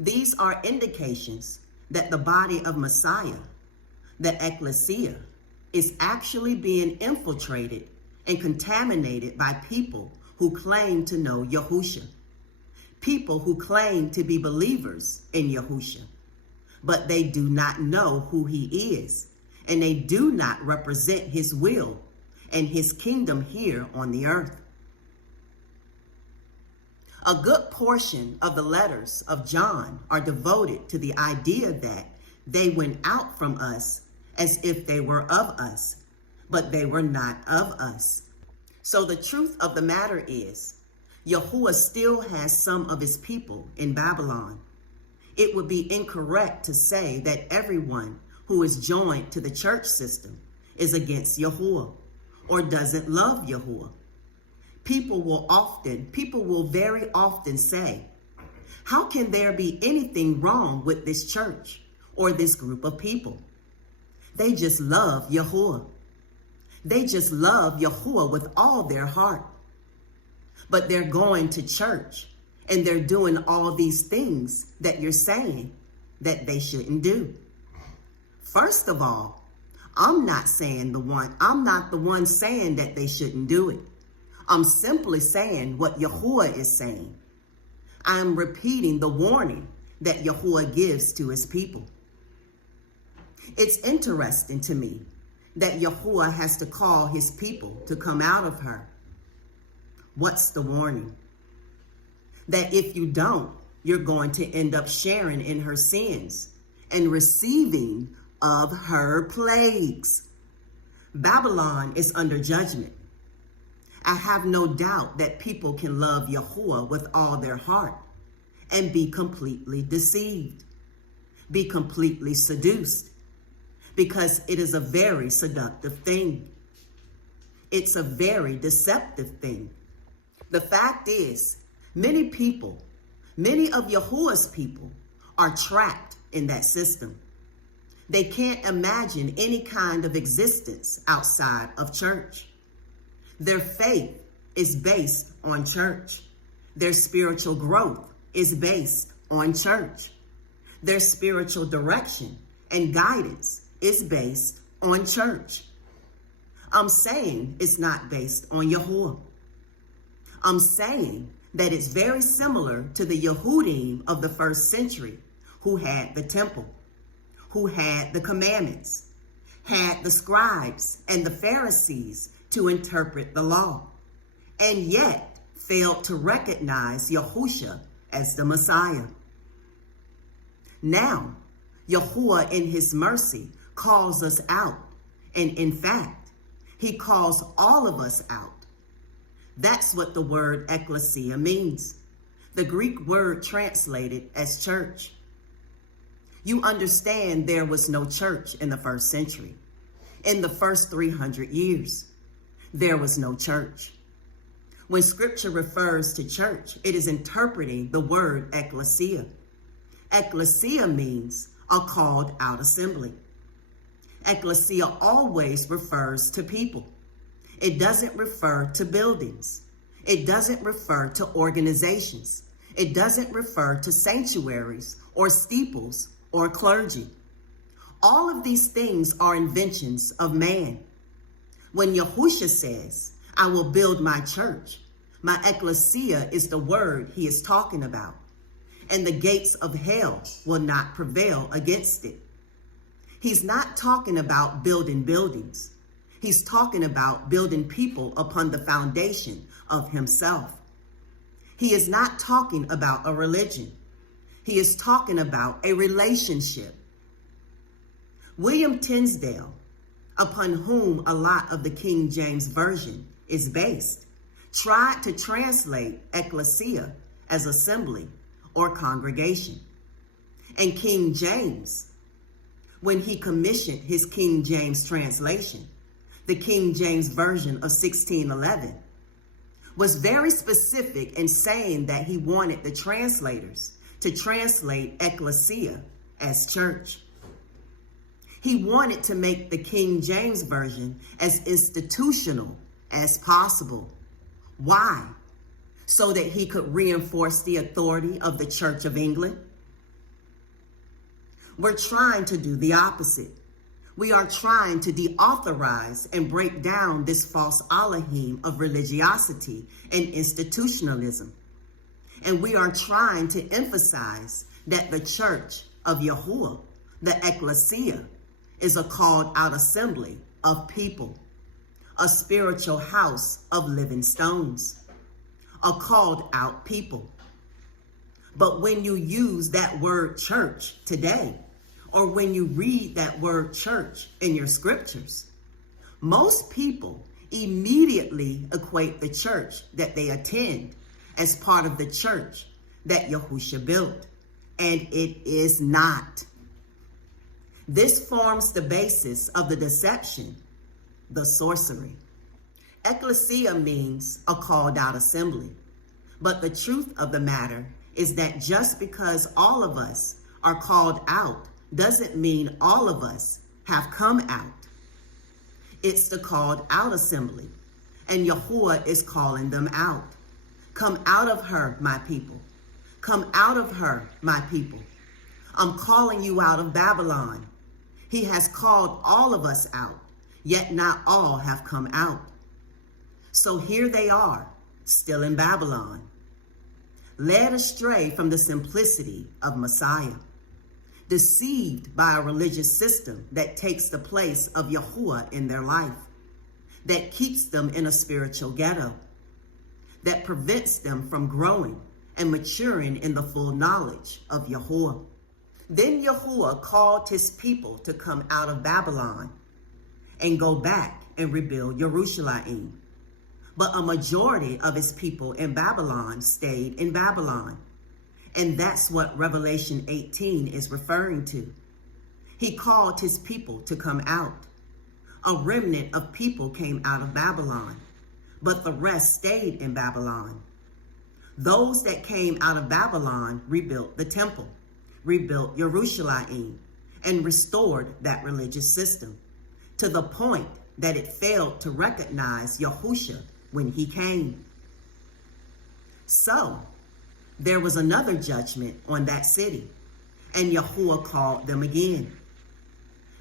These are indications that the body of Messiah, the ecclesia, is actually being infiltrated and contaminated by people who claim to know Yahusha, people who claim to be believers in Yahusha, but they do not know who he is, and they do not represent his will and his kingdom here on the earth. A good portion of the letters of John are devoted to the idea that they went out from us as if they were of us, but they were not of us. So the truth of the matter is, Yahuwah still has some of his people in Babylon. It would be incorrect to say that everyone who is joined to the church system is against Yahuwah or doesn't love Yahuwah. People will very often say, how can there be anything wrong with this church or this group of people? They just love Yahuwah. They just love Yahuwah with all their heart. But they're going to church and they're doing all these things that you're saying that they shouldn't do. First of all, I'm not the one saying that they shouldn't do it. I'm simply saying what Yahuwah is saying. I'm repeating the warning that Yahuwah gives to his people. It's interesting to me that Yahuwah has to call his people to come out of her. What's the warning? That if you don't, you're going to end up sharing in her sins and receiving of her plagues. Babylon is under judgment. I have no doubt that people can love Yahuwah with all their heart and be completely deceived, be completely seduced, because it is a very seductive thing. It's a very deceptive thing. The fact is, many of Yahuwah's people are trapped in that system. They can't imagine any kind of existence outside of church. Their faith is based on church. Their spiritual growth is based on church. Their spiritual direction and guidance is based on church. I'm saying it's not based on Yahuwah. I'm saying that it's very similar to the Yehudim of the first century who had the temple, who had the commandments, had the scribes and the Pharisees to interpret the law, and yet failed to recognize Yahusha as the Messiah. Now, Yahuwah in his mercy calls us out, and in fact, he calls all of us out. That's what the word ecclesia means, the Greek word translated as church. You understand there was no church in the first century. In the first 300 years, there was no church. When scripture refers to church, it is interpreting the word ecclesia. Ecclesia means a called out assembly. Ecclesia always refers to people. It doesn't refer to buildings. It doesn't refer to organizations. It doesn't refer to sanctuaries or steeples or clergy. All of these things are inventions of man. When Yahusha says, I will build my church, my ecclesia is the word he is talking about, and the gates of hell will not prevail against it. He's not talking about building buildings. He's talking about building people upon the foundation of himself. He is not talking about a religion. He is talking about a relationship. William Tinsdale, upon whom a lot of the King James Version is based, tried to translate ecclesia as assembly or congregation. And King James, when he commissioned his King James translation, the King James Version of 1611, was very specific in saying that he wanted the translators to translate ecclesia as church. He wanted to make the King James Version as institutional as possible. Why? So that he could reinforce the authority of the Church of England? We're trying to do the opposite. We are trying to deauthorize and break down this false Elohim of religiosity and institutionalism. And we are trying to emphasize that the church of Yahuwah, the ecclesia, is a called out assembly of people, a spiritual house of living stones, a called out people. But when you use that word church today, or when you read that word church in your scriptures, most people immediately equate the church that they attend as part of the church that Yahusha built, and it is not. This forms the basis of the deception, the sorcery. Ecclesia means a called out assembly, but the truth of the matter is that just because all of us are called out doesn't mean all of us have come out. It's the called out assembly, and Yahuwah is calling them out. Come out of her, my people. Come out of her, my people. I'm calling you out of Babylon. He has called all of us out, yet not all have come out. So here they are, still in Babylon, led astray from the simplicity of Messiah, deceived by a religious system that takes the place of Yahuwah in their life, that keeps them in a spiritual ghetto, that prevents them from growing and maturing in the full knowledge of Yahuwah. Then Yahuwah called his people to come out of Babylon and go back and rebuild Jerusalem. But a majority of his people in Babylon stayed in Babylon. And that's what Revelation 18 is referring to. He called his people to come out. A remnant of people came out of Babylon, but the rest stayed in Babylon. Those that came out of Babylon rebuilt the temple, rebuilt Jerusalem, and restored that religious system to the point that it failed to recognize Yahusha when he came. So there was another judgment on that city, and Yahuwah called them again.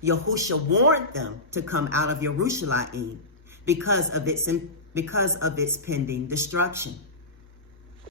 Yahusha warned them to come out of Jerusalem because of its pending destruction.